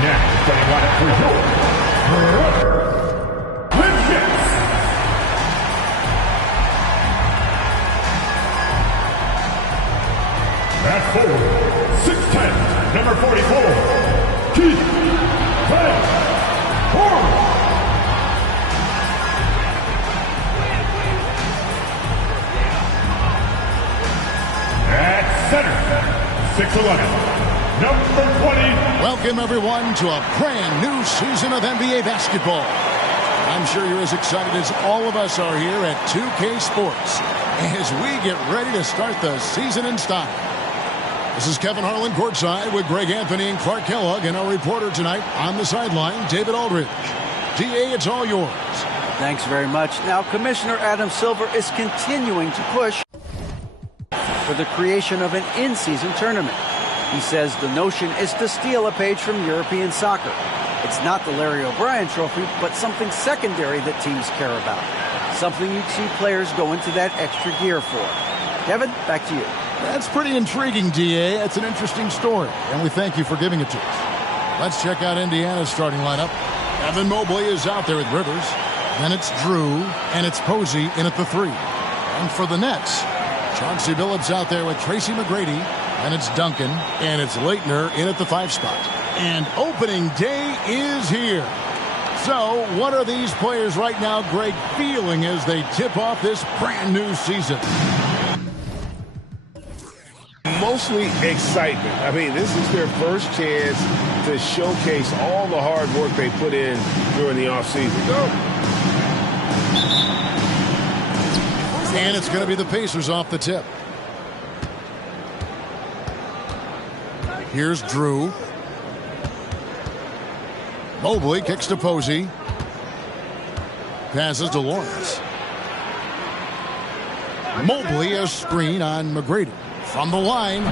Now, starting lineup for your Legends. At forward, 6'10", number 44, Keith Van Horn. At center, 6'11", number 20. Welcome, everyone, to a brand new season of NBA basketball. I'm sure you're as excited as all of us are here at 2K Sports as we get ready to start the season in style. This is Kevin Harlan courtside with Greg Anthony and Clark Kellogg, and our reporter tonight on the sideline, David Aldridge. DA, it's all yours. Thanks very much. Now, Commissioner Adam Silver is continuing to push for the creation of an in-season tournament. He says the notion is to steal a page from European soccer. It's not the Larry O'Brien Trophy, but something secondary that teams care about. Something you'd see players go into that extra gear for. Kevin, back to you. That's pretty intriguing, DA. That's an interesting story, and we thank you for giving it to us. Let's check out Indiana's starting lineup. Evan Mobley is out there with Rivers. Then it's Drew, and it's Posey in at the 3. And for the Nets, Chauncey Billups out there with Tracy McGrady, and it's Duncan, and it's Leitner in at the 5 spot. And opening day is here. So, what are these players right now, Greg, feeling as they tip off this brand new season? Mostly excitement. I mean, this is their first chance to showcase all the hard work they put in during the offseason. Go. And it's going to be the Pacers off the tip. Here's Drew. Mobley kicks to Posey. Passes to Lawrence. Mobley a screen on McGrady. From the line,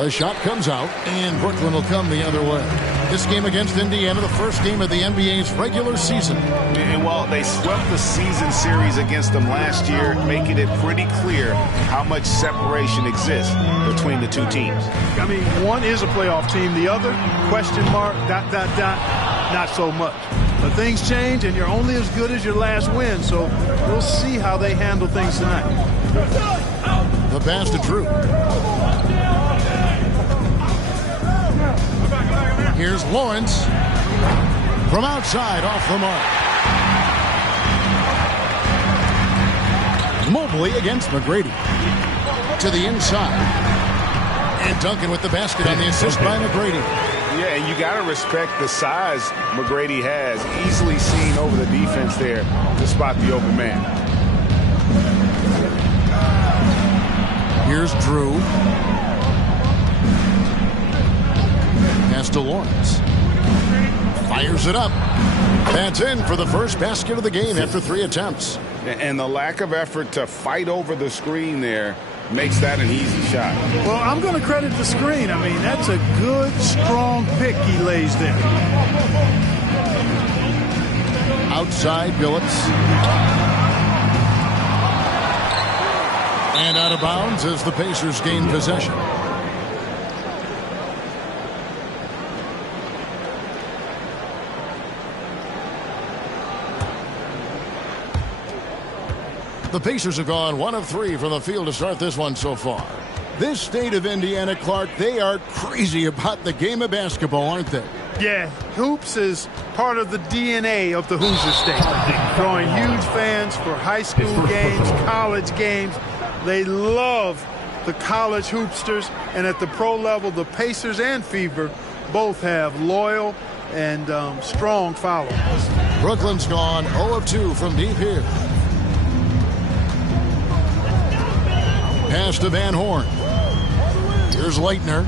the shot comes out, and Brooklyn will come the other way. This game against Indiana, the first game of the NBA's regular season. And while they swept the season series against them last year, making it pretty clear how much separation exists between the two teams. I mean, one is a playoff team. The other, question mark, ... not so much. But things change, and you're only as good as your last win. So we'll see how they handle things tonight. The pass to Drew. Here's Lawrence. From outside, off the mark. Mobley against McGrady. To the inside. And Duncan with the basket on the assist by McGrady. Yeah, and you got to respect the size McGrady has. Easily seen over the defense there to spot the open man. Here's Drew. Pass to Lawrence. Fires it up. That's in for the first basket of the game after 3 attempts. And the lack of effort to fight over the screen there makes that an easy shot. Well, I'm going to credit the screen. I mean, that's a good, strong pick he lays there. Outside, Billups. And out of bounds as the Pacers gain possession. The Pacers have gone 1 of 3 from the field to start this one so far. This state of Indiana, Clark, they are crazy about the game of basketball, aren't they? Yeah, hoops is part of the DNA of the Hoosier State. Drawing huge fans for high school games, college games. They love the college hoopsters, and at the pro level, the Pacers and Fever both have loyal and strong followers. Brooklyn's gone 0 of 2 from deep here. Pass to Van Horn. Here's Leitner.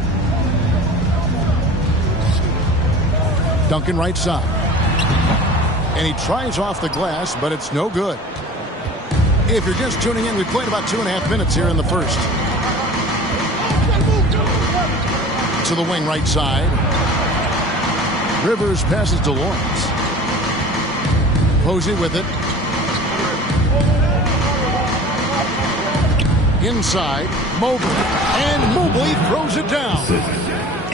Duncan right side. And he tries off the glass, but it's no good. If you're just tuning in, we've played about 2.5 minutes here in the first. To the wing right side. Rivers passes to Lawrence. Posey with it. Inside, Mobley. And Mobley throws it down.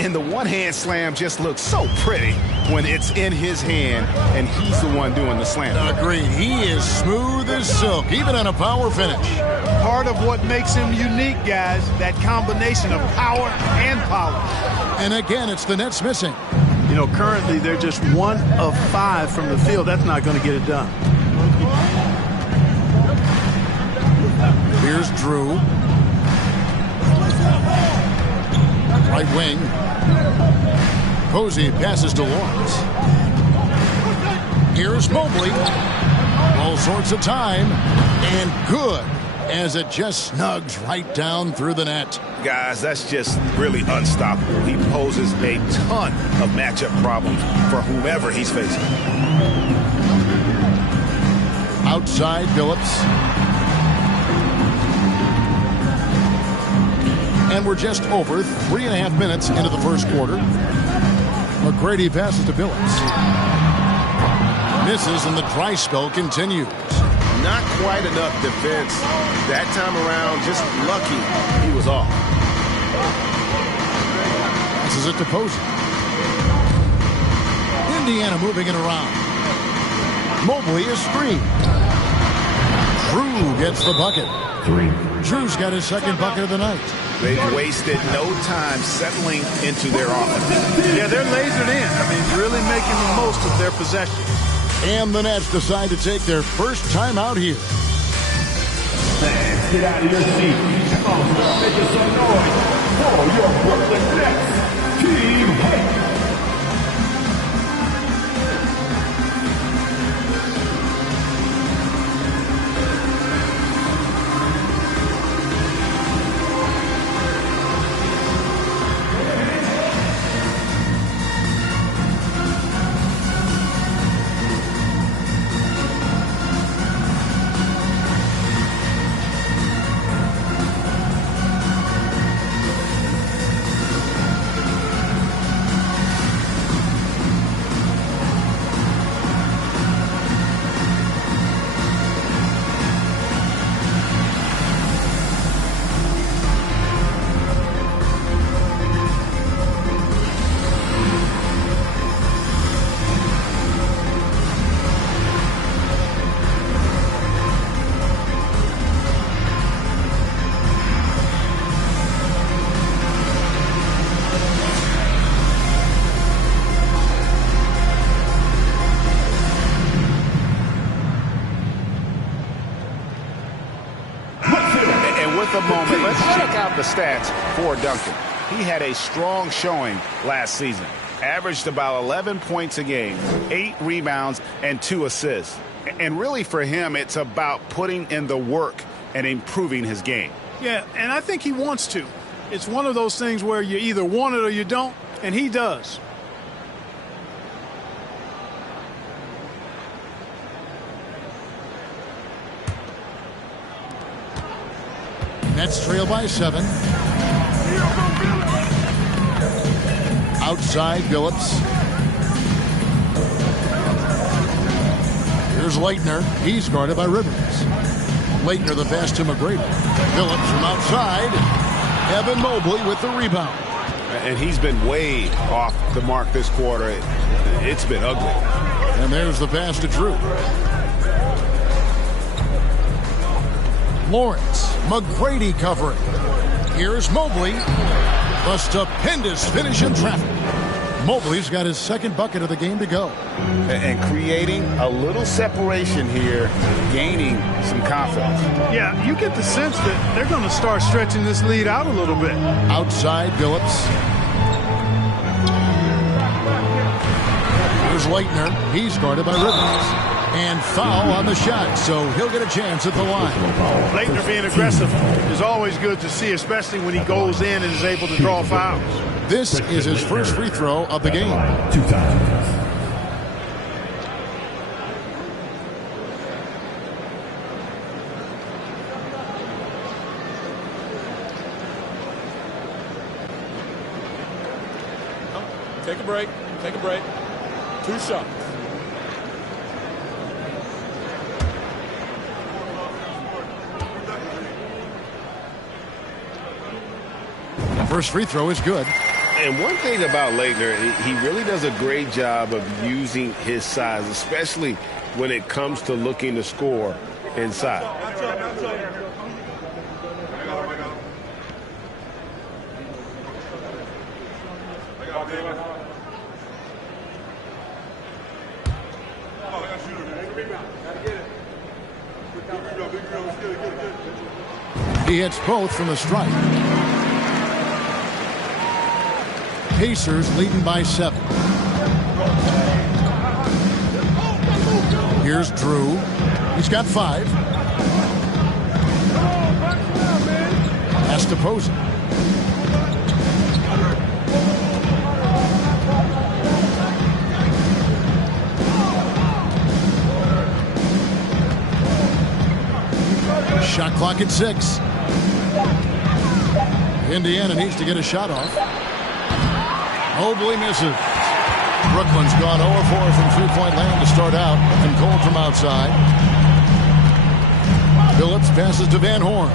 And the one-hand slam just looks so pretty when it's in his hand and he's the one doing the slam. Agreed. He is smooth as silk, even on a power finish. Part of what makes him unique, guys, that combination of power and polish. And again, it's the Nets missing. You know, currently they're just 1 of 5 from the field. That's not going to get it done. Here's Drew. Right wing. Posey passes to Lawrence. Here's Mobley. All sorts of time. And good, as it just snugs right down through the net. Guys, that's just really unstoppable. He poses a ton of matchup problems for whomever he's facing. Outside, Phillips. And we're just over 3.5 minutes into the first quarter. McGrady passes to Phillips. Misses, and the dry spell continues. Not quite enough defense that time around. Just lucky he was off. Passes it to Posey. Indiana moving it around. Mobley is screened. Drew gets the bucket. Drew's got his second bucket of the night. They've wasted no time settling into their offense. Yeah, they're lasered in. I mean, really making the most of their possession. And the Nets decide to take their first time out here. Fans, get out of your seats. Come on, start making some noise for your Brooklyn Nets. Team Hate. The stats for Duncan. He had a strong showing last season. Averaged about 11 points a game, 8 rebounds, and 2 assists. And really for him, it's about putting in the work and improving his game. Yeah, and I think he wants to. It's one of those things where you either want it or you don't, and he does. Nets trail by 7. Outside, Phillips. Here's Leitner. He's guarded by Rivers. Leitner the pass to McGrady. Phillips from outside. Evan Mobley with the rebound. And he's been way off the mark this quarter. It's been ugly. And there's the pass to Drew. Lawrence. McGrady covering. Here's Mobley. A stupendous finish in traffic. Mobley's got his second bucket of the game to go. And creating a little separation here, gaining some confidence. Yeah, you get the sense that they're going to start stretching this lead out a little bit. Outside, Phillips. Here's Leitner. He's guarded by Rivers. And foul on the shot, so he'll get a chance at the line. Leitner being aggressive is always good to see, especially when he goes in and is able to draw fouls. This is his first free throw of the game. 2 times. Take a break. Take a break. 2 shots. First free throw is good. And one thing about Laettner, he really does a great job of using his size, especially when it comes to looking to score inside. He hits both from the stripe. Pacers leading by 7. Here's Drew. He's got 5. Has to pose it. Shot clock at 6. Indiana needs to get a shot off. Mobley misses. Brooklyn's gone 0-4 from three-point land to start out, and cold from outside. Phillips passes to Van Horn.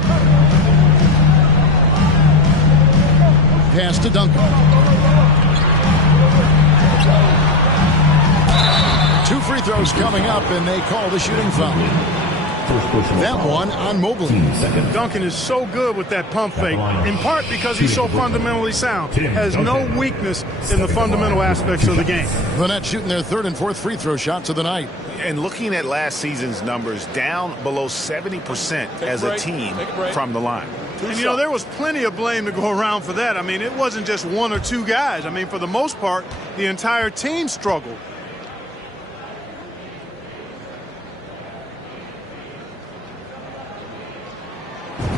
Pass to Duncan. 2 free throws coming up, and they call the shooting foul. That one on Mobley. Duncan is so good with that pump fake, in part because he's so fundamentally sound. Has no weakness in the fundamental aspects of the game. The Nets shooting their 3rd and 4th free throw shots of the night. And looking at last season's numbers, down below 70% as a team from the line. And, you know, there was plenty of blame to go around for that. I mean, it wasn't just 1 or 2 guys. I mean, for the most part, the entire team struggled.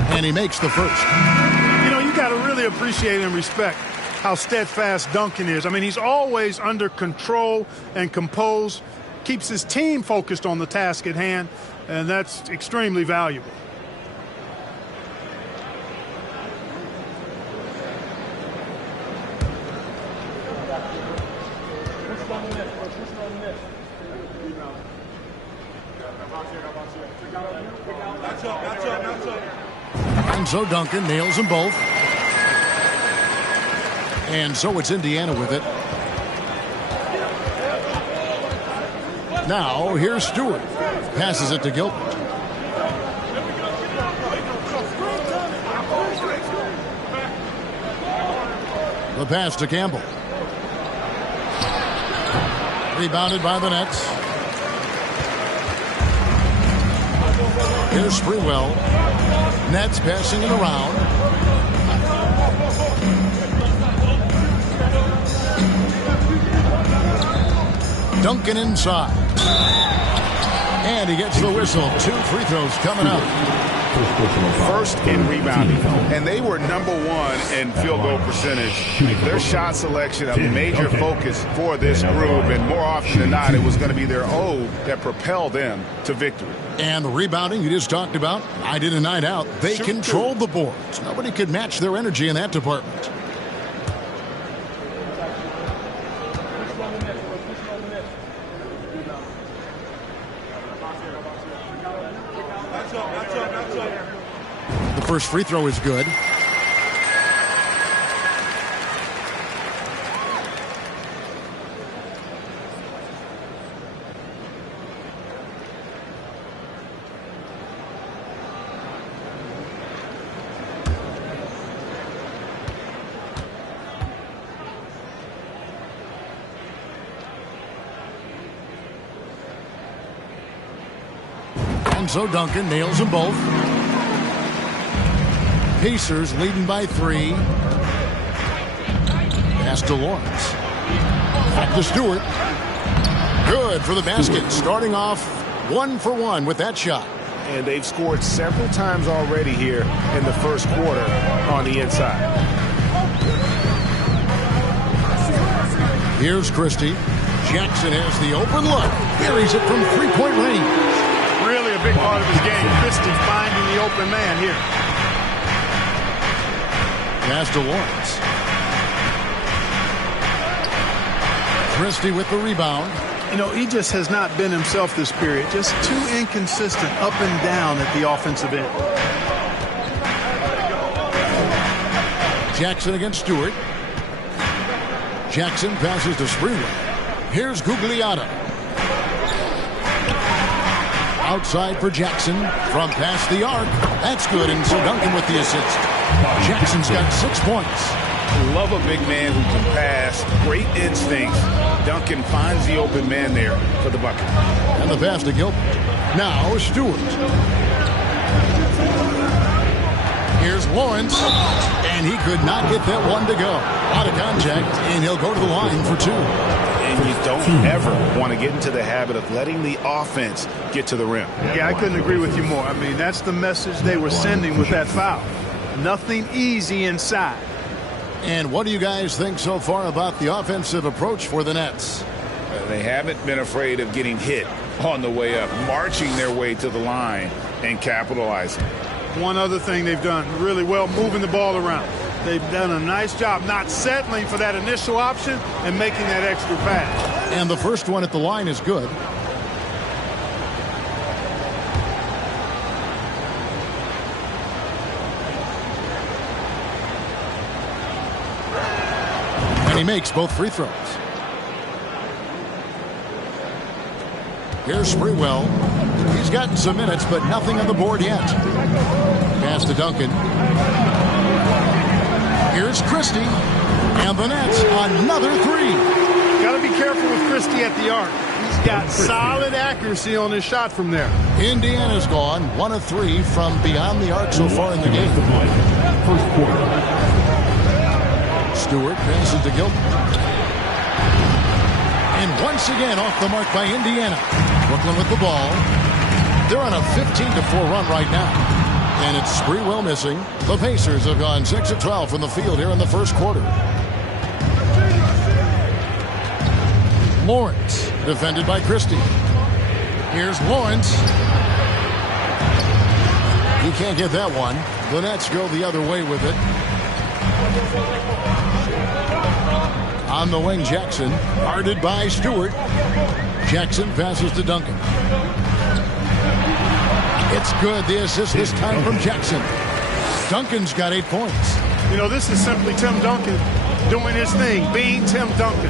And he makes the first. You know, you got to really appreciate and respect how steadfast Duncan is. I mean, he's always under control and composed, keeps his team focused on the task at hand, and that's extremely valuable. And so Duncan nails them both. And so it's Indiana with it. Now here's Stewart. Passes it to Gilbert. The pass to Campbell. Rebounded by the Nets. Here's Sprewell. Nets passing it around. Duncan inside. And he gets the whistle. 2 free throws coming up. First in rebounding. And they were #1 in field goal percentage. Their shot selection, a major focus for this group. And more often than not, it was going to be their O that propelled them to victory. And the rebounding you just talked about, night in and night out, they controlled the boards. Nobody could match their energy in that department. The first free throw is good. And so Duncan nails them both. Pacers leading by 3. Pass to Lawrence. Back to Stewart. Good for the basket. Starting off 1 for 1 with that shot. And they've scored several times already here in the first quarter on the inside. Here's Christie. Jackson has the open look. Buries it from 3-point range. Really a big part of his game. Christie finding the open man here. Pass to Lawrence. Christie with the rebound. You know, he just has not been himself this period. Just too inconsistent up and down at the offensive end. Jackson against Stewart. Jackson passes to Sprewell. Here's Gugliotta. Outside for Jackson from past the arc. That's good, and so Duncan with the assist. Jackson's got 6 points. Love a big man who can pass. Great instincts. Duncan finds the open man there for the bucket. And the pass to Gilbert. Now Stewart. Here's Lawrence. And he could not get that one to go. Out of contact, and he'll go to the line for 2. And you don't ever want to get into the habit of letting the offense get to the rim. Yeah, I couldn't agree with you more. I mean, that's the message they were sending with that foul. Nothing easy inside. And what do you guys think so far about the offensive approach for the Nets? They haven't been afraid of getting hit on the way up, marching their way to the line and capitalizing. One other thing they've done really well, moving the ball around. They've done a nice job not settling for that initial option and making that extra pass. And the first one at the line is good. And he makes both free throws. Here's Sprewell. He's gotten some minutes, but nothing on the board yet. Pass to Duncan. Here's Christie. And the Nets, another 3. Got to be careful with Christie at the arc. He's got solid accuracy on his shot from there. Indiana's gone 1 of 3 from beyond the arc so far in the game. First quarter. Stewart passes to Gilbert. And once again off the mark by Indiana. Brooklyn with the ball. They're on a 15-4 run right now. And it's Sprewell missing. The Pacers have gone 6 of 12 from the field here in the first quarter. Lawrence, defended by Christie. Here's Lawrence. He can't get that one. The Nets go the other way with it. On the wing, Jackson, guarded by Stewart. Jackson passes to Duncan. It's good. The assist this time from Jackson. Duncan's got 8 points. You know, this is simply Tim Duncan doing his thing, being Tim Duncan,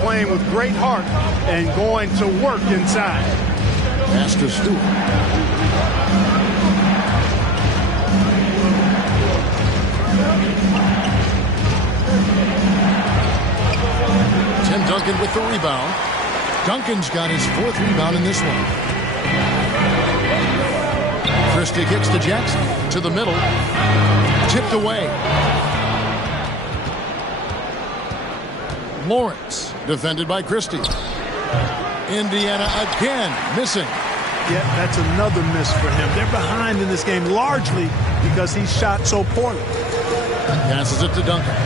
playing with great heart and going to work inside. Pass to Stewart. Tim Duncan with the rebound. Duncan's got his 4th rebound in this one. Christie kicks to Jackson. To the middle. Tipped away. Lawrence, defended by Christie. Indiana again missing. Yeah, that's another miss for him. They're behind in this game largely because he shot so poorly. Passes it to Duncan.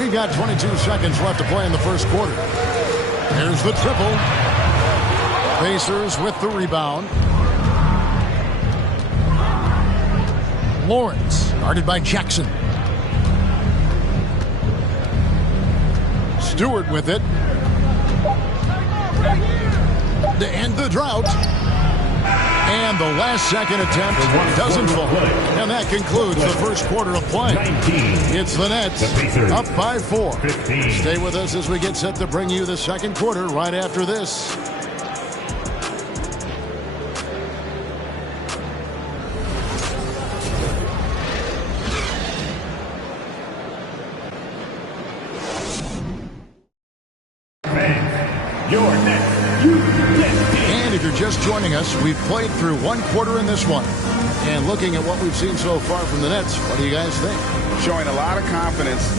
We've got 22 seconds left to play in the first quarter. Here's the triple. Pacers with the rebound. Lawrence, guarded by Jackson. Stewart with it. To end the drought. And the last second attempt doesn't fall. And that concludes the first quarter of play. It's the Nets up by 4. Stay with us as we get set to bring you the second quarter right after this. And if you're just joining us, we've played through 1 quarter in this one. And looking at what we've seen so far from the Nets, what do you guys think? Showing a lot of confidence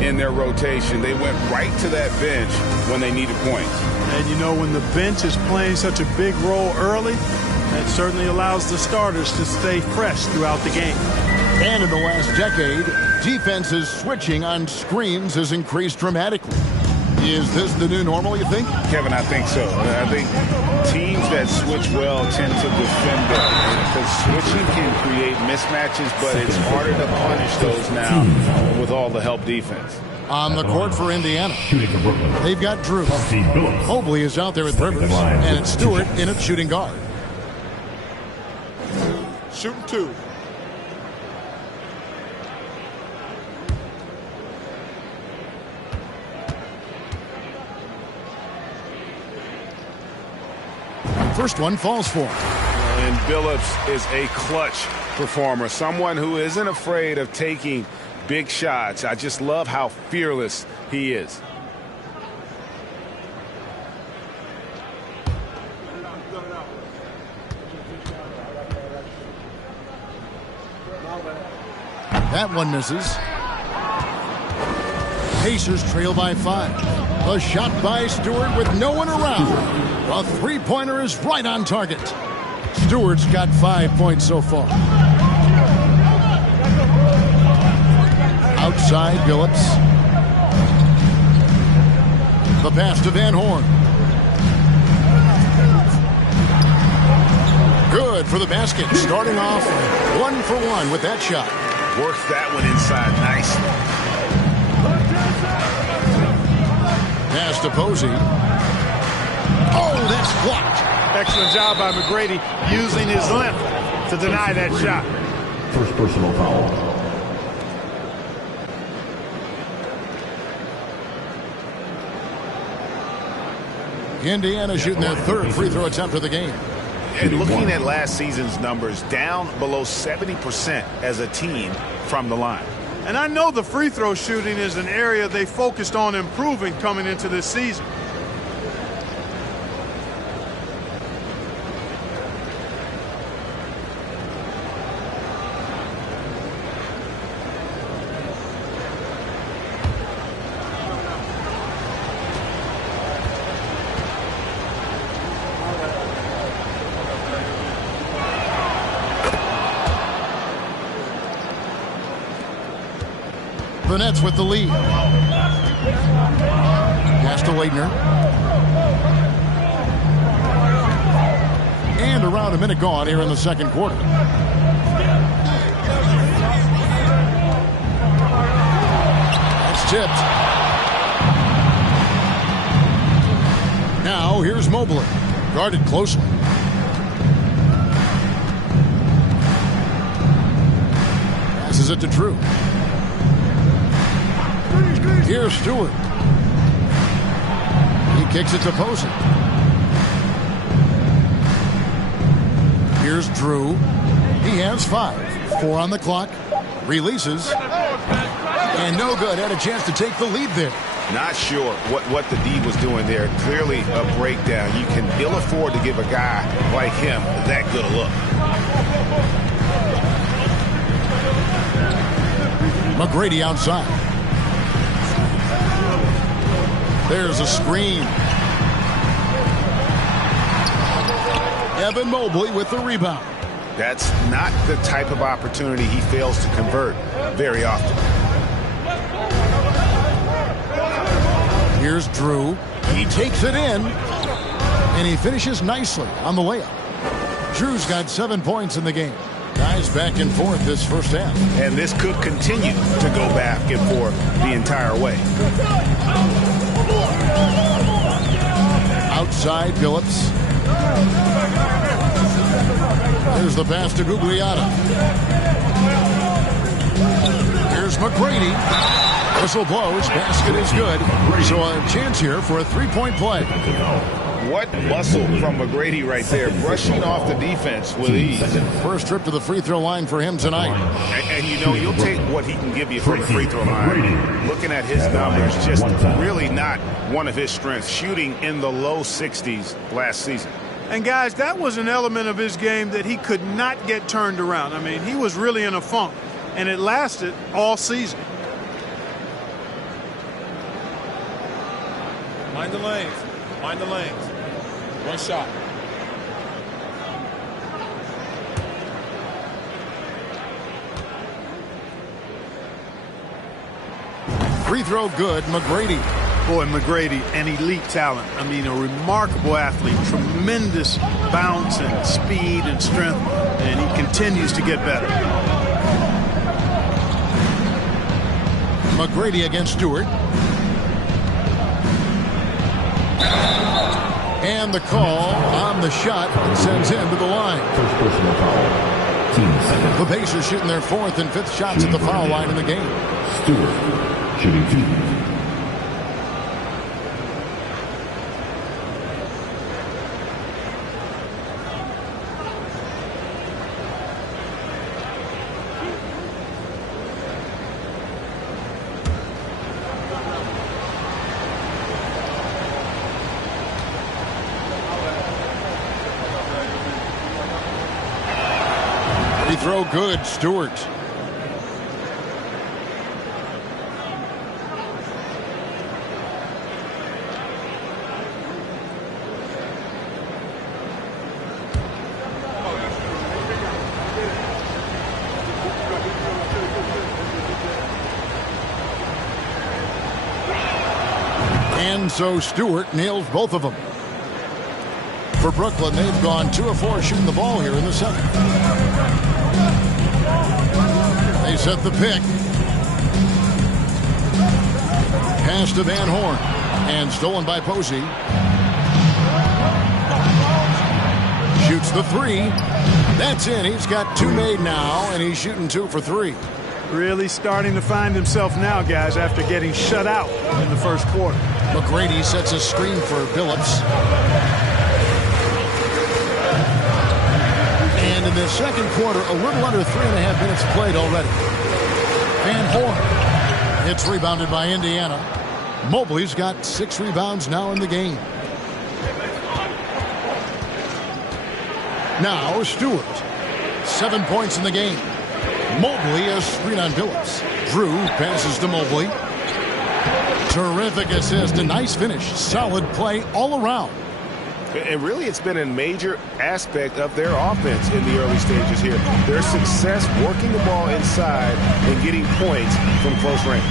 in their rotation. They went right to that bench when they needed points. And you know, when the bench is playing such a big role early, that certainly allows the starters to stay fresh throughout the game. And in the last decade, defenses switching on screens has increased dramatically. Is this the new normal, you think? Kevin, I think so. I think teams that switch well tend to defend well. Because switching can create mismatches, but it's harder to punish those now with all the help defense. On the court for Indiana, they've got Drew. Mobley is out there with Rivers, and it's Stewart in at shooting guard. Shooting 2. First one falls for him. And Billups is a clutch performer, someone who isn't afraid of taking big shots. I just love how fearless he is. That one misses. Pacers trail by 5. A shot by Stewart with no one around. A three-pointer is right on target. Stewart's got 5 points so far. Outside, Billups. The pass to Van Horn. Good for the basket. Starting off 1 for 1 with that shot. Works that one inside nicely. Pass to Posey. Oh, that's blocked. Excellent job by McGrady using his length to deny that shot. First personal foul. Indiana shooting their third free throw attempt of the game. And looking at last season's numbers, down below 70% as a team from the line. And I know the free throw shooting is an area they focused on improving coming into this season. The Nets with the lead. Pass to Leitner. And around a minute gone here in the second quarter. That's tipped. Now here's Mobley. Guarded closely. Passes it to Drew. Here's Stewart. He kicks it to Posey. Here's Drew. He has 5. 4 on the clock. Releases. And no good. Had a chance to take the lead there. Not sure what the D was doing there. Clearly a breakdown. You can ill afford to give a guy like him that good a look. McGrady outside. There's a screen. Evan Mobley with the rebound. That's not the type of opportunity he fails to convert very often. Here's Drew. He takes it in. And he finishes nicely on the layup. Drew's got 7 points in the game. Guys back and forth this first half. And this could continue to go back and forth the entire way. Outside, Billups. There's the pass to Gugliotta. Here's McGrady. Whistle blows. Basket is good. So a chance here for a three-point play. What muscle from McGrady right there, brushing off the defense with ease. First trip to the free throw line for him tonight. And you know, you'll take what he can give you from the free throw line. Looking at his numbers, just really not one of his strengths. Shooting in the low 60s last season. And guys, that was an element of his game that he could not get turned around. I mean, he was really in a funk, and it lasted all season. Mind the lanes. Mind the lanes. One shot. Free throw good, McGrady. Boy, McGrady, an elite talent. I mean, a remarkable athlete, tremendous bounce and speed and strength, and he continues to get better. McGrady against Stewart. And the call on the shot sends him to the line. First personal foul. Team second. The Pacers shooting their 4th and 5th shots at the foul line in the game. Stewart shooting 2. No good, Stewart. And so Stewart nails both of them. For Brooklyn, they've gone 2 of 4 shooting the ball here in the second. They set the pick. Pass to Van Horn. And stolen by Posey. Shoots the 3. That's in. He's got 2 made now, and he's shooting 2 for 3. Really starting to find himself now, guys, after getting shut out in the first quarter. McGrady sets a screen for Billups. And in the second quarter, a little under 3.5 minutes played already. Van Horn. It's rebounded by Indiana. Mobley's got 6 rebounds now in the game. Now Stewart. 7 points in the game. Mobley a screen on Billups. Drew passes to Mobley. Terrific assist. A nice finish. Solid play all around. And really, it's been a major aspect of their offense in the early stages here. Their success working the ball inside and getting points from close range.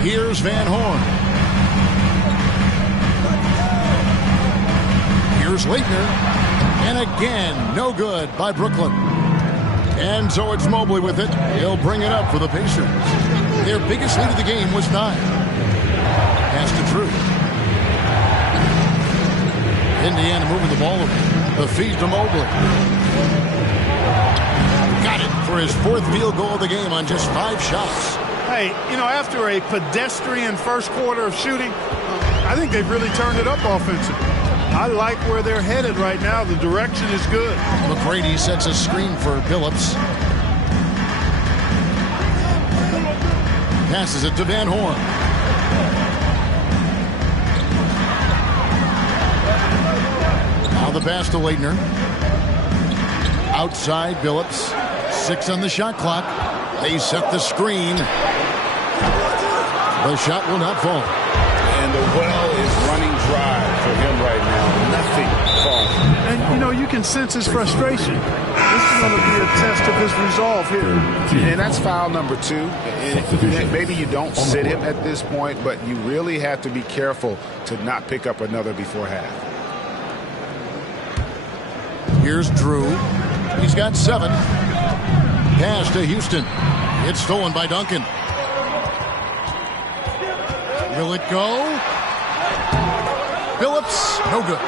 Here's Van Horn. Here's Leitner. And again, no good by Brooklyn. And so it's Mobley with it. He'll bring it up for the Pacers. Their biggest lead of the game was 9. Pass to Drew. Indiana moving the ball over. The feed to Mobley. Got it for his 4th field goal of the game on just 5 shots. Hey, you know, after a pedestrian first quarter of shooting, I think they've really turned it up offensively. I like where they're headed right now. The direction is good. McGrady sets a screen for Billups. Passes it to Van Horn. Now the pass to Leitner. Outside Billups. 6 on the shot clock. They set the screen. The shot will not fall. And the well is running dry for him right now. Nothing falling. And, you know, you can sense his frustration. This is going to be a test of his resolve here. And that's foul number 2. And maybe you don't sit him at this point, but you really have to be careful to not pick up another before half. Here's Drew. He's got 7. Pass to Houston. It's stolen by Duncan. Will it go? Billups, no good.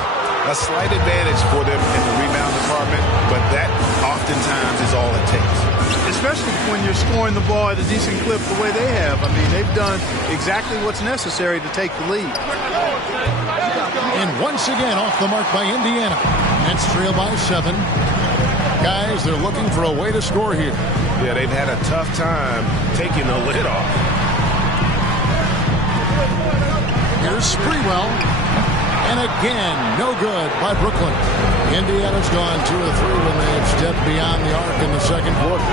A slight advantage for them in the rebound department, but that oftentimes is all it takes. Especially when you're scoring the ball at a decent clip the way they have. I mean, they've done exactly what's necessary to take the lead. And once again off the mark by Indiana. Nets trail by 7. Guys, they're looking for a way to score here. Yeah, they've had a tough time taking the lid off. Here's Sprewell. And again, no good by Brooklyn. Indiana's gone 2 of 3 when they've stepped beyond the arc in the second quarter.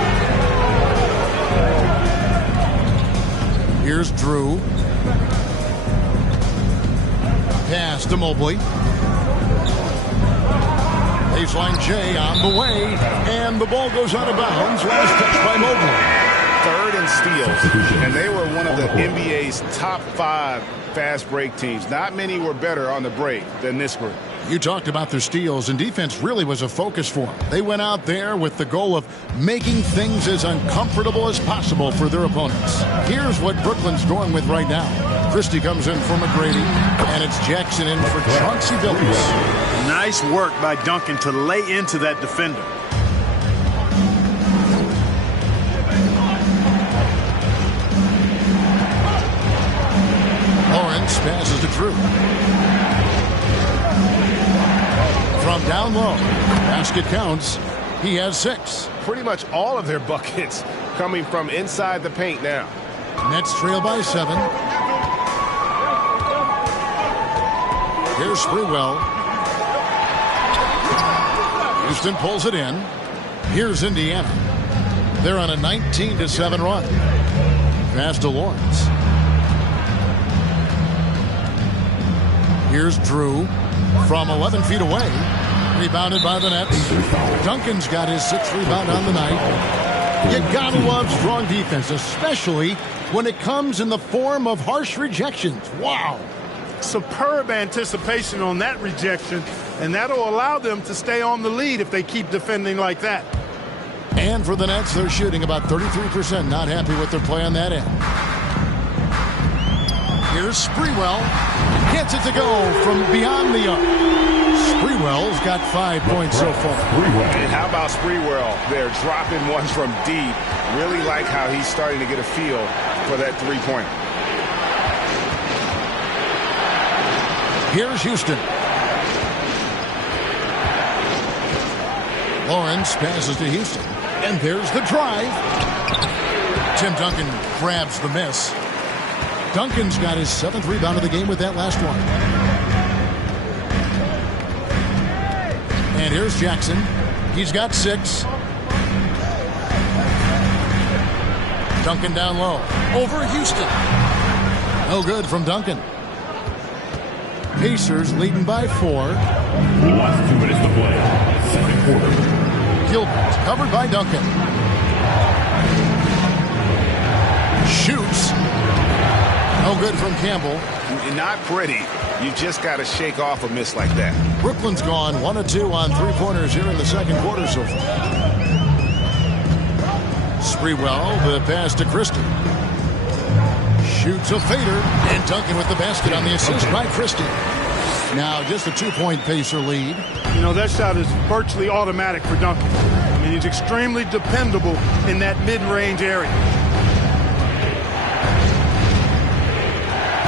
Here's Drew. Pass to Mobley. Baseline J on the way. And the ball goes out of bounds. Last touch by Mobley. 3rd in steals. And they were one of the NBA's top 5 fast break teams. Not many were better on the break than this group. You talked about their steals, and defense really was a focus for them. They went out there with the goal of making things as uncomfortable as possible for their opponents. Here's what Brooklyn's going with right now. Christie comes in for McGrady, and it's Jackson in for Chauncey Billups. Nice work by Duncan to lay into that defender. Lawrence passes to Drew. From down low, basket counts. He has 6. Pretty much all of their buckets coming from inside the paint now. Nets trail by 7. Here's Sprewell. Houston pulls it in. Here's Indiana. They're on a 19-7 run. Pass to Lawrence. Here's Drew from 11 feet away. Rebounded by the Nets. Duncan's got his 6th rebound on the night. You gotta love strong defense, especially when it comes in the form of harsh rejections. Wow. Superb anticipation on that rejection, and that'll allow them to stay on the lead if they keep defending like that. And for the Nets, they're shooting about 33%. Not happy with their play on that end. Here's Sprewell. Gets it to go from beyond the arc. Sprewell's got 5 points so far. And how about Sprewell? They're dropping ones from deep. Really like how he's starting to get a feel for that three-pointer. Here's Houston. Lawrence passes to Houston. And there's the drive. Tim Duncan grabs the miss. Duncan's got his 7th rebound of the game with that last one. And here's Jackson. He's got 6. Duncan down low. Over Houston. No good from Duncan. Pacers leading by 4. Last 2 minutes to play. Second quarter. Gilbert covered by Duncan. Shoots. No good from Campbell. Not pretty. You just got to shake off a miss like that. Brooklyn's gone 1 of 2 on 3-pointers here in the second quarter so far. Sprewell, the pass to Christie. Shoots a fader, and Duncan with the basket on the assist by Christie. Now just a 2-point Pacer lead. You know, that shot is virtually automatic for Duncan. I mean, he's extremely dependable in that mid-range area.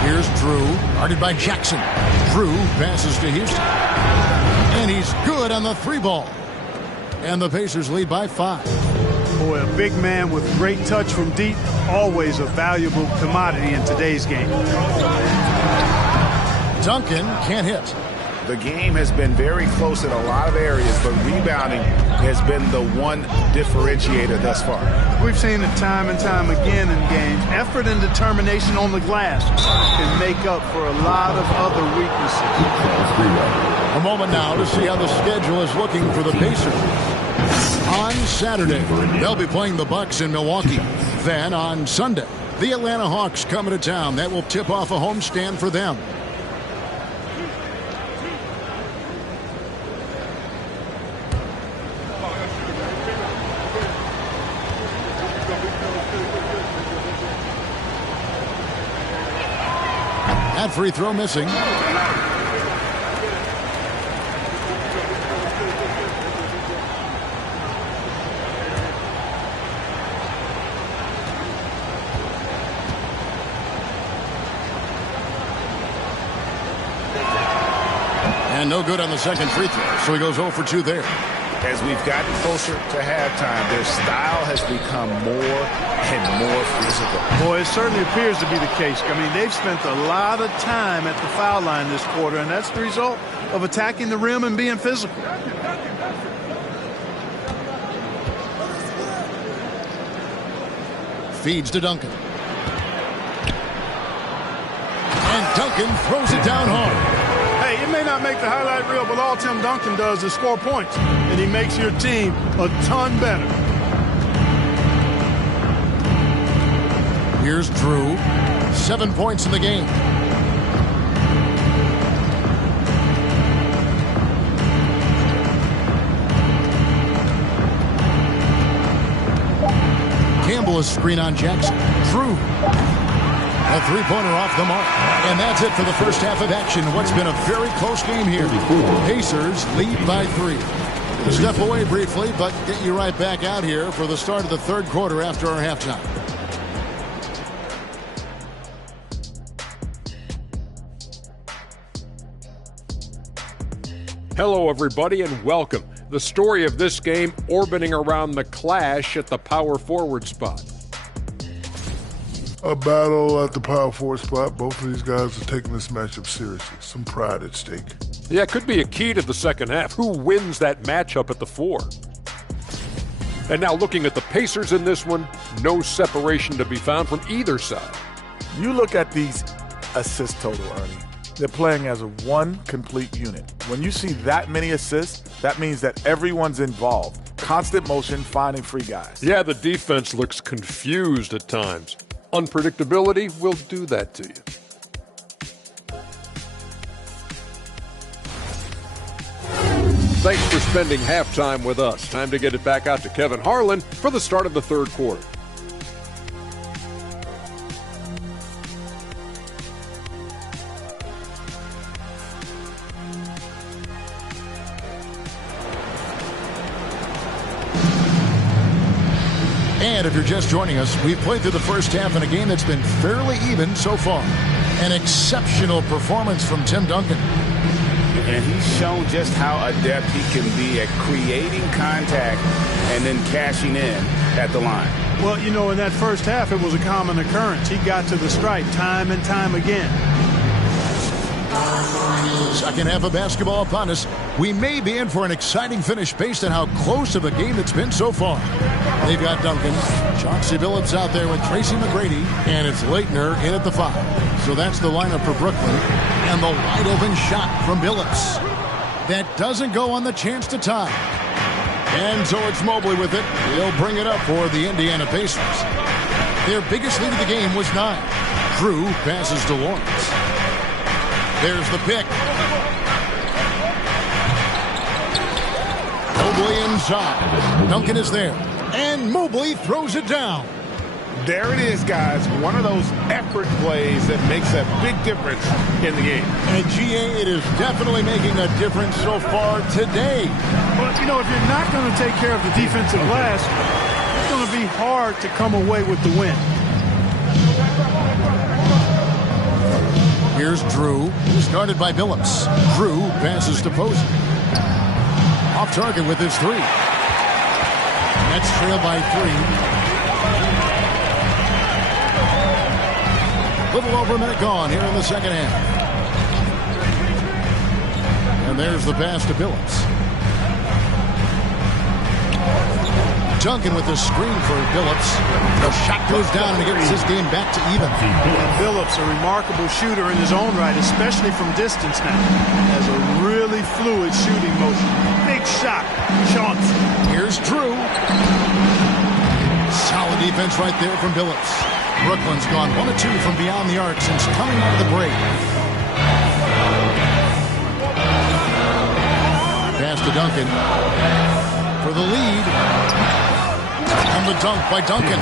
Here's Drew, guarded by Jackson. Drew passes to Houston. And he's good on the 3-ball. And the Pacers lead by 5. Boy, a big man with great touch from deep, always a valuable commodity in today's game. Duncan can't hit. The game has been very close in a lot of areas, but rebounding has been the one differentiator thus far. We've seen it time and time again in games. Effort and determination on the glass can make up for a lot of other weaknesses. A moment now to see how the schedule is looking for the Pacers. On Saturday, they'll be playing the Bucks in Milwaukee. Then on Sunday, the Atlanta Hawks coming to town. That will tip off a homestand for them. That free throw missing. And no good on the second free throw, so he goes 0 for 2 there. As we've gotten closer to halftime, their style has become more and more physical. Boy, it certainly appears to be the case. I mean, they've spent a lot of time at the foul line this quarter, and that's the result of attacking the rim and being physical. Feeds to Duncan. And Duncan throws it down hard. Hey, it may not make the highlight reel, but all Tim Duncan does is score points, and he makes your team a ton better. Here's Drew. 7 points in the game. Campbell is screen on Jackson. Drew. A 3-pointer off the mark. And that's it for the first half of action. What's been a very close game here. Pacers lead by 3. We'll step away briefly, but get you right back out here for the start of the third quarter after our halftime. Hello, everybody, and welcome. The story of this game orbiting around the clash at the power forward spot. A battle at the power forward spot. Both of these guys are taking this matchup seriously. Some pride at stake. Yeah, it could be a key to the second half. Who wins that matchup at the 4? And now looking at the Pacers in this one, no separation to be found from either side. You look at these assist total, Ernie. They're playing as one complete unit. When you see that many assists, that means that everyone's involved. Constant motion, finding free guys. Yeah, the defense looks confused at times. Unpredictability will do that to you. Thanks for spending halftime with us. Time to get it back out to Kevin Harlan for the start of the third quarter. And if you're just joining us, we've played through the first half in a game that's been fairly even so far. An exceptional performance from Tim Duncan. And he's shown just how adept he can be at creating contact and then cashing in at the line. Well, you know, in that first half, it was a common occurrence. He got to the stripe time and time again. Second half of basketball upon us. We may be in for an exciting finish based on how close of a game it's been so far. They've got Duncan, Chauncey Billups out there with Tracy McGrady, and it's Leitner in at the 5. So that's the lineup for Brooklyn, and the wide open shot from Billups. That doesn't go on the chance to tie. And so it's Mobley with it. He'll bring it up for the Indiana Pacers. Their biggest lead of the game was 9. Drew passes to Lawrence. There's the pick. Mobley inside. Duncan is there. And Mobley throws it down. There it is, guys. One of those effort plays that makes a big difference in the game. And GA, it is definitely making a difference so far today. But, you know, if you're not going to take care of the defensive glass, it's going to be hard to come away with the win. Here's Drew, started by Billups. Drew passes to Posey. Off target with his 3. That's trailed by 3. Little over a minute gone here in the second half. And there's the pass to Billups. Duncan with the screen for Billups. The shot goes down and he gets this game back to even. And Billups, a remarkable shooter in his own right, especially from distance now. Has a really fluid shooting motion. Big shot. Chauncey. Here's Drew. Solid defense right there from Billups. Brooklyn's gone 1 of 2 from beyond the arc since coming out of the break. Pass to Duncan for the lead. And the dunk by Duncan.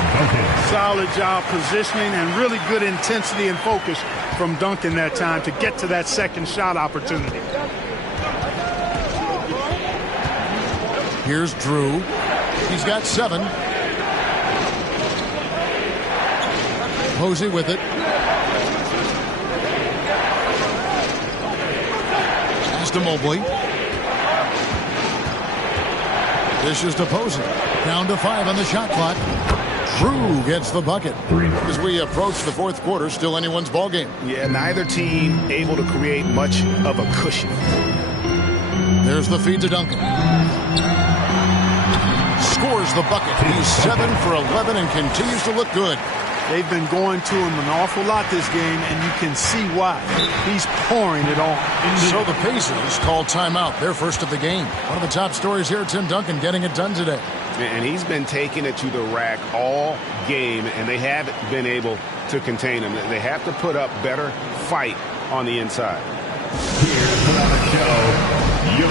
Solid job positioning and really good intensity and focus from Duncan that time to get to that second shot opportunity. Here's Drew. He's got 7. Posey with it. Pass to Mobley. Dishes to Posey. Down to 5 on the shot clock. Drew gets the bucket. As we approach the fourth quarter, still anyone's ball game. Yeah, neither team able to create much of a cushion. There's the feed to Duncan. Scores the bucket. He's 7 for 11 and continues to look good. They've been going to him an awful lot this game, and you can see why. He's pouring it on. So the Pacers call timeout, their first of the game. One of the top stories here, Tim Duncan getting it done today. And he's been taking it to the rack all game, and they haven't been able to contain him. They have to put up better fight on the inside. Here to put on the show, your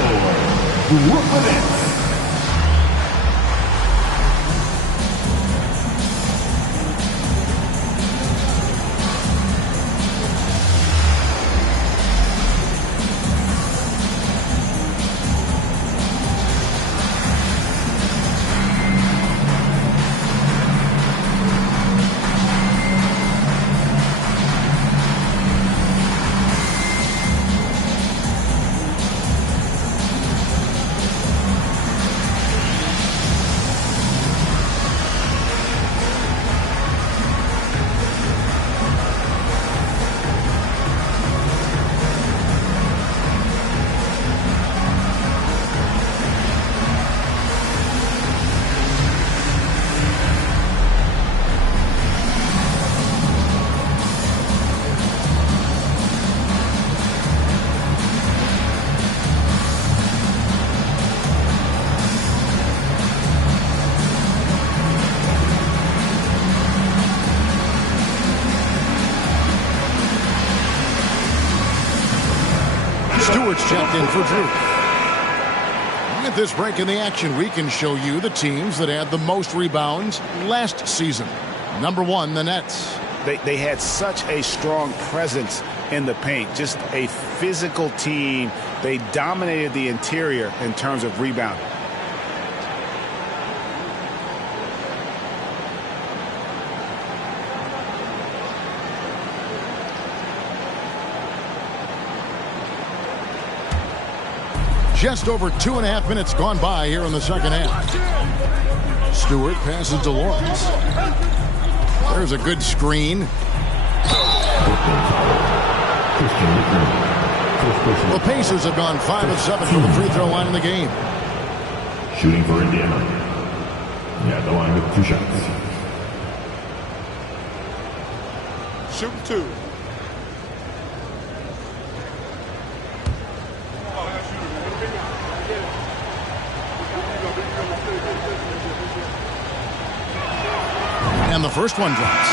Brooklyn Nets. Stewart's checked in for Drew. At this break in the action, we can show you the teams that had the most rebounds last season. Number 1, the Nets. They had such a strong presence in the paint, just a physical team. They dominated the interior in terms of rebounding. Just over 2.5 minutes gone by here in the second half. Stewart passes to Lawrence. There's a good screen. The Pacers have gone 5 of 7 from the free throw line in the game. Shooting for Indiana. Yeah, the line with 2 shots. Shooting 2. And the first one drops.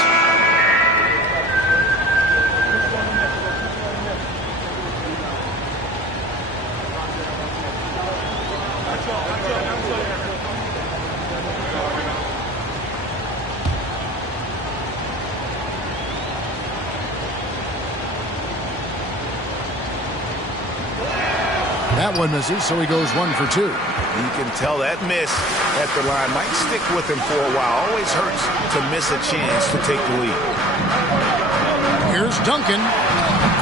That one misses, so he goes 1 for 2. You can tell that miss at the line might stick with him for a while. Always hurts to miss a chance to take the lead. Here's Duncan.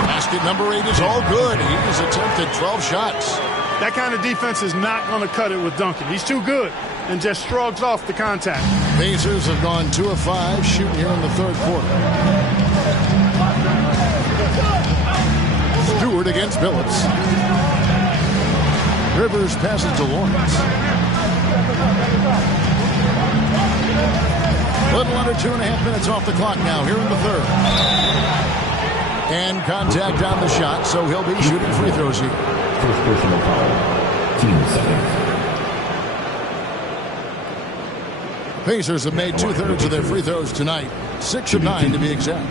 Basket number 8 is all good. He's attempted 12 shots. That kind of defense is not going to cut it with Duncan. He's too good and just shrugs off the contact. Pacers have gone 2 of 5 shooting here in the third quarter. Stewart against Billups. Rivers passes to Lawrence. Little under 2.5 minutes off the clock now here in the third. And contact on the shot, so he'll be shooting free throws here. First personal foul. Team second. Pacers have made 2/3 of their free throws tonight. 6 of 9 to be exact.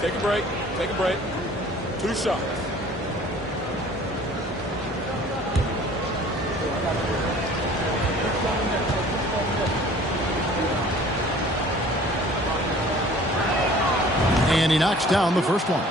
Take a break. Take a break. 2 shots. And he knocks down the first one.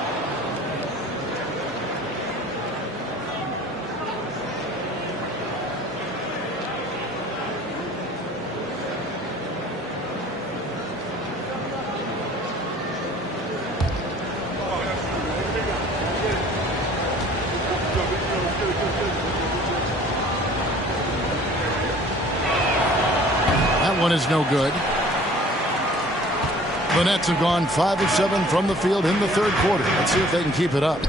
That one is no good. The Nets have gone 5 of 7 from the field in the third quarter. Let's see if they can keep it up.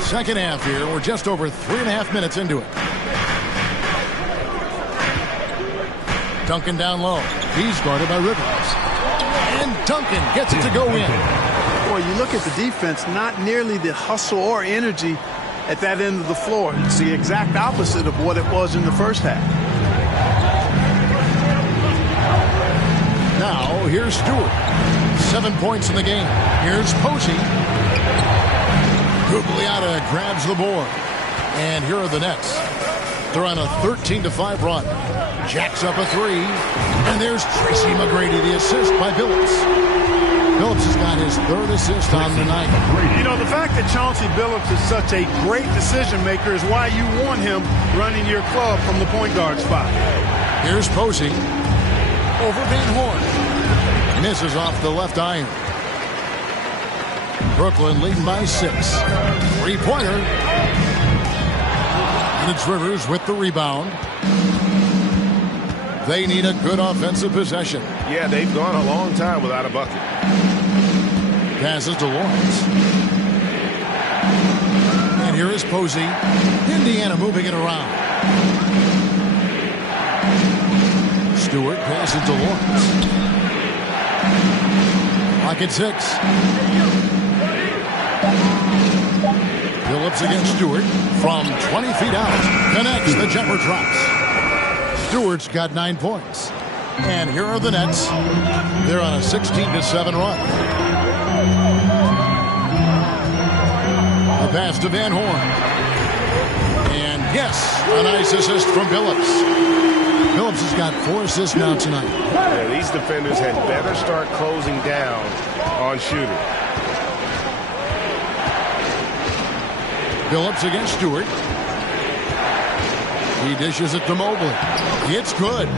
Second half here. We're just over 3.5 minutes into it. Duncan down low. He's guarded by Rivers. And Duncan gets it to go in. Boy, you look at the defense, not nearly the hustle or energy at that end of the floor. It's the exact opposite of what it was in the first half. Now, here's Stewart. 7 points in the game. Here's Posey. Gugliotta grabs the board. And here are the Nets. They're on a 13-5 run. Jacks up a 3. And there's Tracy McGrady, the assist by Billups. Billups has got his 3rd assist on the night. You know, the fact that Chauncey Billups is such a great decision maker is why you want him running your club from the point guard spot. Here's Posey. Over Van Horn. Misses off the left iron. Brooklyn leading by 6. 3-pointer. And it's Rivers with the rebound. They need a good offensive possession. Yeah, they've gone a long time without a bucket. Passes to Lawrence. And here is Posey. Indiana moving it around. Stewart passes to Lawrence. Lock at 6. Billups against Stewart from 20 feet out. Connects. The jumper drops. Stewart's got 9 points. And here are the Nets. They're on a 16-7 run. A pass to Van Horn. And yes, a nice assist from Billups. Billups has got 4 assists now tonight. Yeah, these defenders had better start closing down on shooting. Billups against Stewart. He dishes it to Mobley. It's good.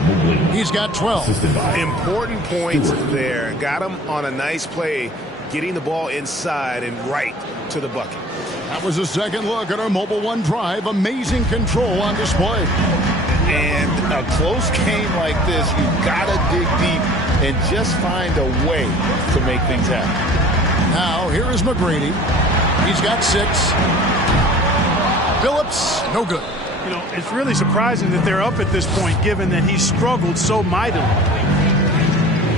He's got 12. Important points there. Got him on a nice play, getting the ball inside and right to the bucket. That was a second look at our Mobile One drive. Amazing control on display. And a close game like this, you've got to dig deep and just find a way to make things happen. Now, here is McGrady. He's got 6. Billups, no good. You know, it's really surprising that they're up at this point, given that he struggled so mightily.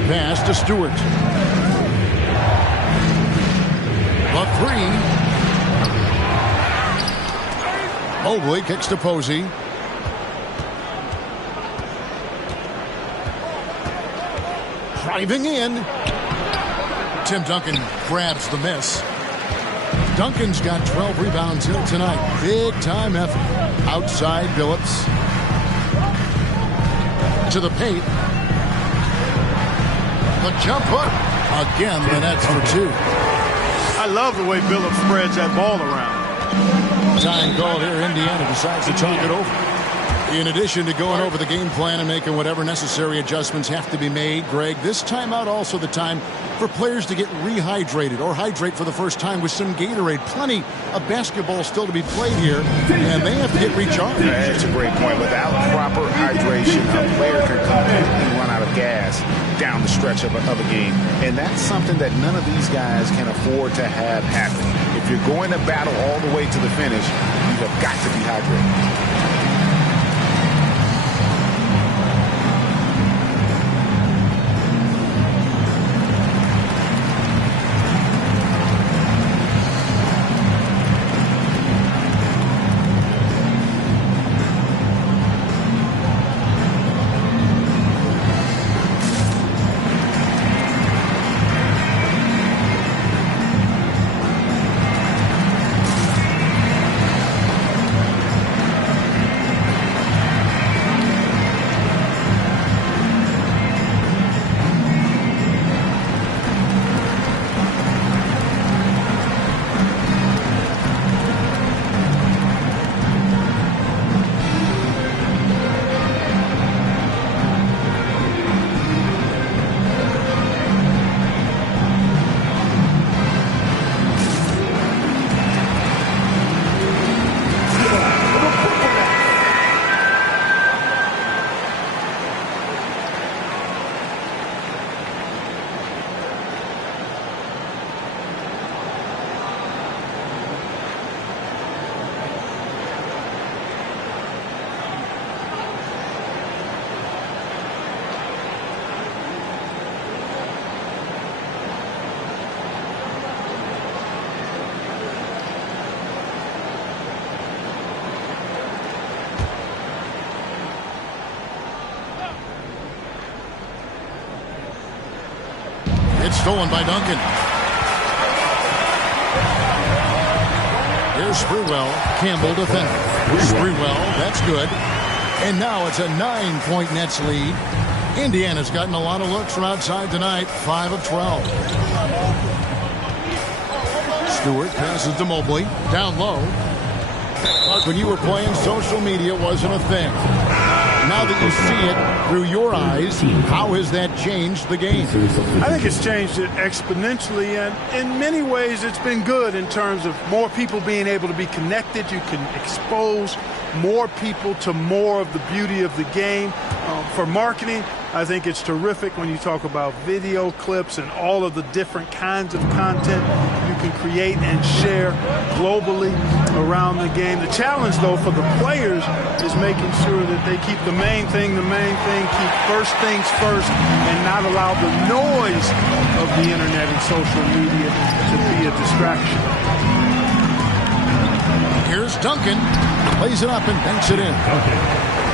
Pass to Stewart. The 3. Mobley kicks to Posey. Driving in. Tim Duncan grabs the miss. Duncan's got 12 rebounds here tonight. Big time effort. Outside Billups. To the paint. The jump hook. Again, the Nets for 2. I love the way Billups spreads that ball around. Time called here. Indiana decides to talk it over. In addition to going over the game plan and making whatever necessary adjustments have to be made, Greg, this timeout also the time for players to get rehydrated or hydrate for the first time with some Gatorade. Plenty of basketball still to be played here, and they have to get recharged. That's a great point. Without proper hydration, a player can completely run out of gas down the stretch of a game. And that's something that none of these guys can afford to have happen. If you're going to battle all the way to the finish, you have got to be hydrated. It's stolen by Duncan. Here's Sprewell. Campbell defending. Sprewell, that's good. And now it's a 9-point Nets lead. Indiana's gotten a lot of looks from outside tonight. 5 of 12. Stewart passes to Mobley. Down low. When you were playing, social media wasn't a thing. Now that you see it through your eyes, how has that changed the game? I think it's changed it exponentially, and in many ways it's been good in terms of more people being able to be connected. You can expose more people to more of the beauty of the game. For marketing, I think it's terrific when you talk about video clips and all of the different kinds of content you can create and share globally around the game. The challenge, though, for the players is making sure that they keep the main thing, keep first things first, and not allow the noise of the internet and social media to be a distraction. Here's Duncan. Plays it up and banks it in.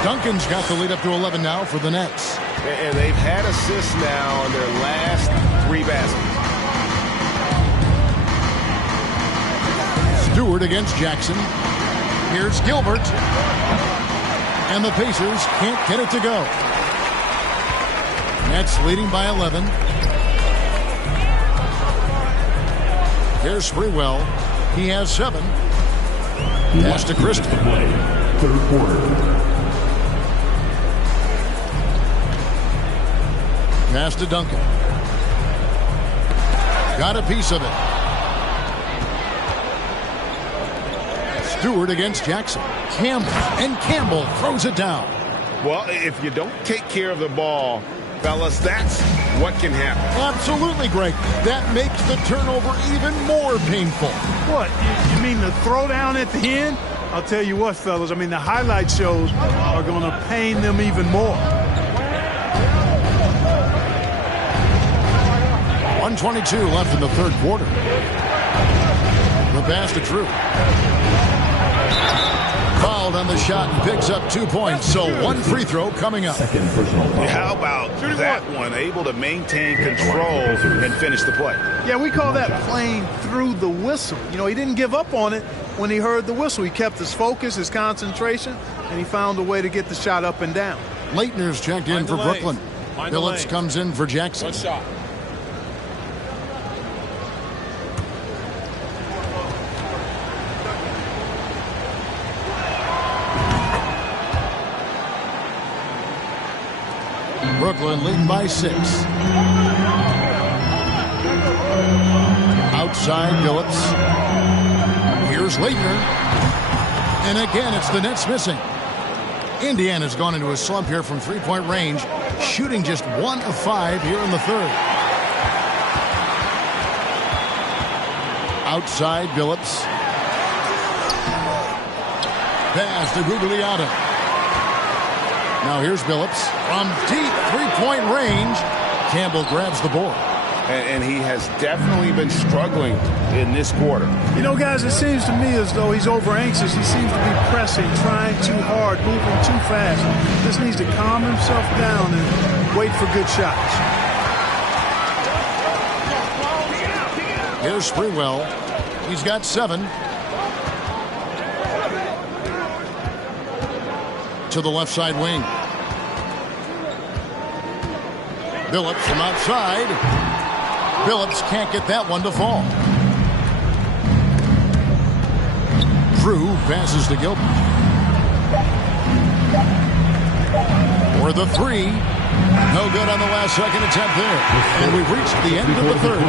Duncan's got the lead up to 11 now for the Nets. And they've had assists now in their last 3 baskets. Stewart against Jackson. Here's Gilbert. And the Pacers can't get it to go. Nets leading by 11. Here's Sprewell. He has 7. Pass to Christie. Third quarter. Pass to Duncan. Got a piece of it. Stewart against Jackson. Campbell. And Campbell throws it down. Well, if you don't take care of the ball, fellas, that's what can happen. Absolutely, Greg. That makes the turnover even more painful. What? You mean the throwdown at the end? I'll tell you what, fellas. I mean, the highlight shows are going to pain them even more. 1:22 left in the third quarter. The pass to Drew. Fouled on the shot and picks up 2 points. So 1 free throw coming up. Second personal foul. How about that one? Able to maintain control and finish the play. Yeah, we call that playing through the whistle. You know, he didn't give up on it when he heard the whistle. He kept his focus, his concentration, and he found a way to get the shot up and down. Leitner's checked in for Brooklyn. Phillips comes in for Jackson. One shot. Brooklyn leading by 6. Outside Phillips. Here's Leitner. And again, it's the Nets missing. Indiana's gone into a slump here from three-point range, shooting just 1 of 5 here in the third. Outside Phillips. Pass to Gugliotta. Now here's Phillips from deep three-point range. Campbell grabs the board. And he has definitely been struggling in this quarter. You know, guys, it seems to me as though he's over-anxious. He seems to be pressing, trying too hard, moving too fast. Just needs to calm himself down and wait for good shots. Here's Sprewell. He's got 7. To the left side wing. Phillips from outside. Phillips can't get that one to fall. Drew passes to Gilbert. For the 3. No good on the last second attempt there. And we've reached the end of the third.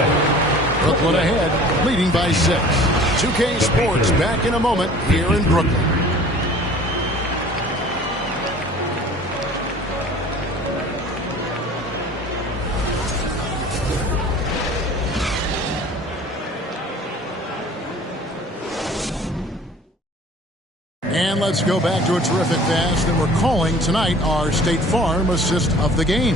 Brooklyn ahead, leading by 6. 2K Sports back in a moment here in Brooklyn. And let's go back to a terrific pass that we're calling tonight our State Farm assist of the game.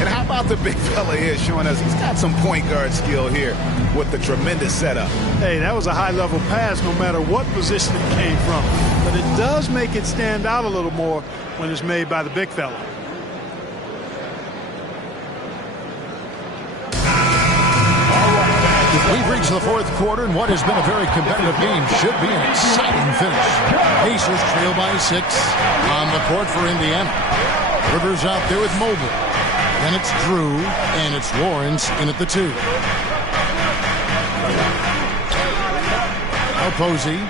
And how about the big fella here showing us he's got some point guard skill here with the tremendous setup. Hey, that was a high-level pass no matter what position it came from. But it does make it stand out a little more when it's made by the big fella. We've reached the fourth quarter, and what has been a very competitive game should be an exciting finish. Pacers trail by 6 on the court for Indiana. Rivers out there with Mobley. Then it's Drew, and it's Lawrence in at the 2. Now Posey.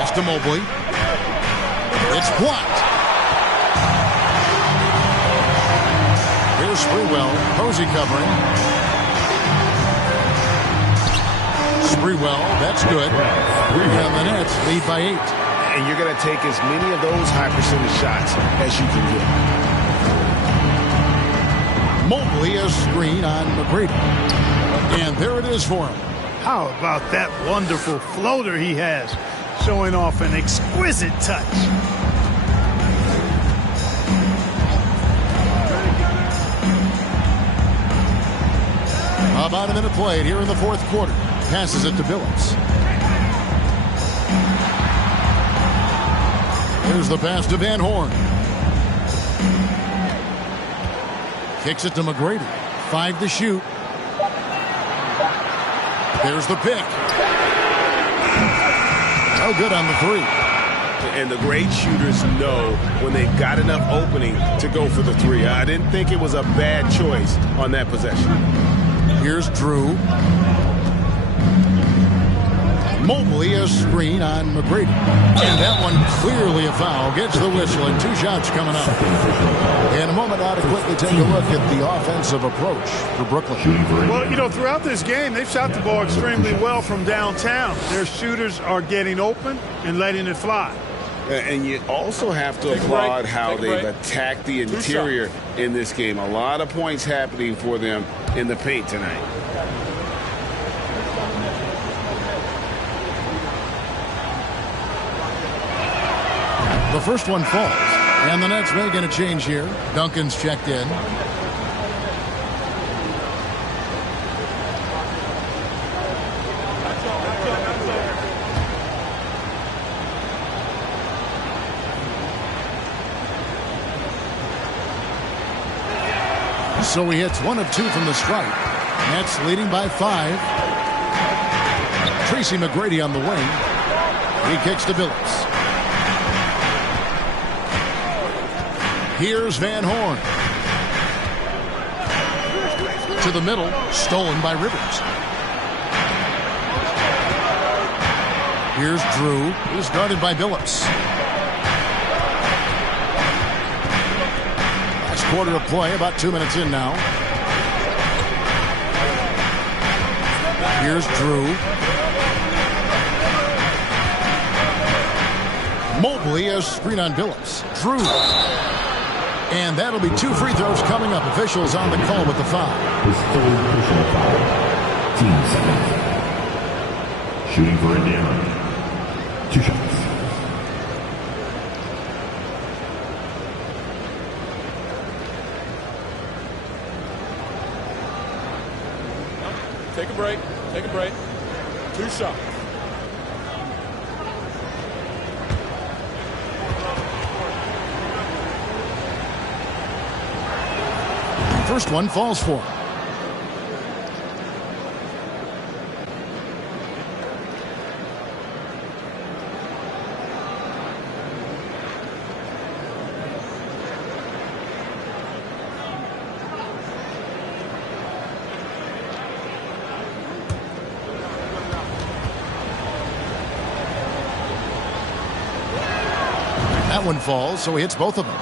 Pass to Mobley. It's blocked. Here's Sprewell. Posey covering. Sprewell, that's good. And the Nets lead by 8. And you're going to take as many of those high percentage shots as you can get. Mobley a screen on McGrady. And there it is for him. How about that wonderful floater he has, showing off an exquisite touch. About a minute played here in the fourth quarter. Passes it to Phillips. Here's the pass to Van Horn. Kicks it to McGrady. 5 to shoot. There's the pick. No good on the 3. And the great shooters know when they've got enough opening to go for the 3. I didn't think it was a bad choice on that possession. Here's Drew. Mobley a screen on McGrady. And that one clearly a foul. Gets the whistle and 2 shots coming up. In a moment now to quickly take a look at the offensive approach for Brooklyn. Well, you know, throughout this game, they've shot the ball extremely well from downtown. Their shooters are getting open and letting it fly. And you also have to applaud how they've attacked the interior in this game. A lot of points happening for them in the paint tonight. The first one falls. And the Nets making a change here. Duncan's checked in. So he hits 1 of 2 from the stripe. Nets leading by 5. Tracy McGrady on the wing. He kicks to Billups. Here's Van Horn. To the middle, stolen by Rivers. Here's Drew. He's guarded by Billups. Last quarter of play, about 2 minutes in now. Here's Drew. Mobley a screen on Billups. Drew. And that'll be 2 free throws coming up. Officials on the call with the foul. His third personal foul. Team second. Shooting for Indiana. 2 shots. Take a break. Take a break. 2 shots. First one falls for him. That one falls, so he hits both of them.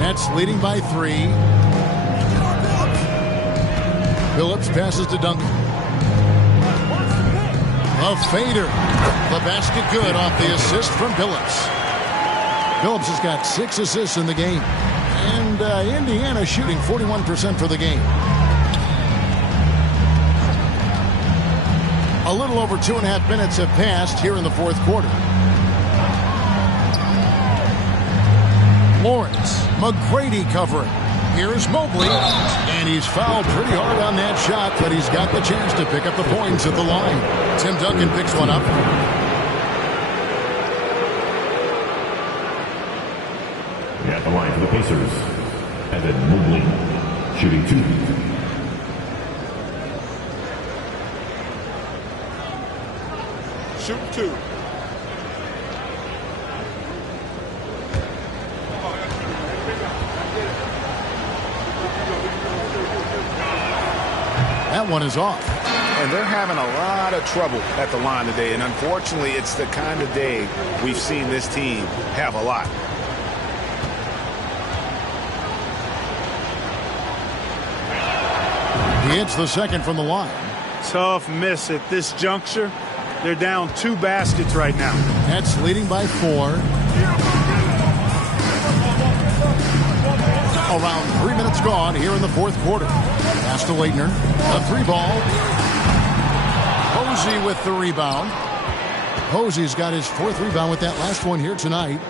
Nets leading by 3. Billups passes to Duncan. A fader. The basket good off the assist from Billups. Billups has got 6 assists in the game. And Indiana shooting 41% for the game. A little over 2.5 minutes have passed here in the 4th quarter. Lawrence, McGrady covering. Here's Mobley, and he's fouled pretty hard on that shot, but he's got the chance to pick up the points at the line. Tim Duncan picks one up. At the line for the Pacers, Evan Mobley, shooting 2. Shooting 2. That one is off. And they're having a lot of trouble at the line today. And unfortunately, it's the kind of day we've seen this team have a lot. He hits the second from the line. Tough miss at this juncture. They're down 2 baskets right now. Nets leading by 4. Around 3 minutes gone here in the 4th quarter. Pass to Leitner. A 3-ball. Posey with the rebound. Posey's got his 4th rebound with that last one here tonight.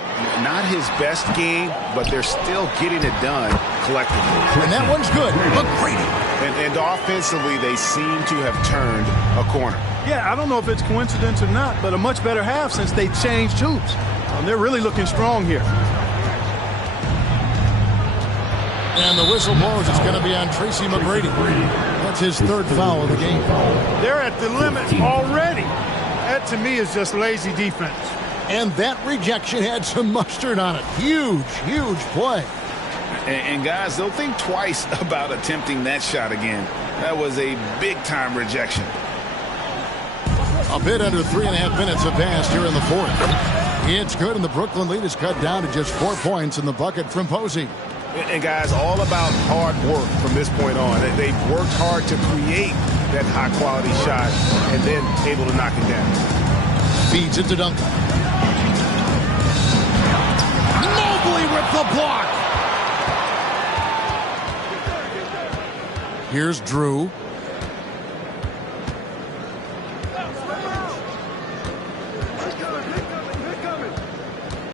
Not his best game, but they're still getting it done collectively. And that one's good. McGrady. And offensively, they seem to have turned a corner. Yeah, I don't know if it's coincidence or not, but a much better half since they changed hoops. And they're really looking strong here. And the whistle blows. It's going to be on Tracy McGrady. That's his third foul of the game. They're at the limit already. That, to me, is just lazy defense. And that rejection had some mustard on it. Huge, huge play. And guys, they'll think twice about attempting that shot again. That was a big-time rejection. A bit under 3.5 minutes have passed here in the fourth. It's good, and the Brooklyn lead is cut down to just 4 points in the bucket from Posey. And guys, all about hard work from this point on. They've worked hard to create that high-quality shot and then able to knock it down. Feeds it to Duncan. Mobley with the block. Here's Drew.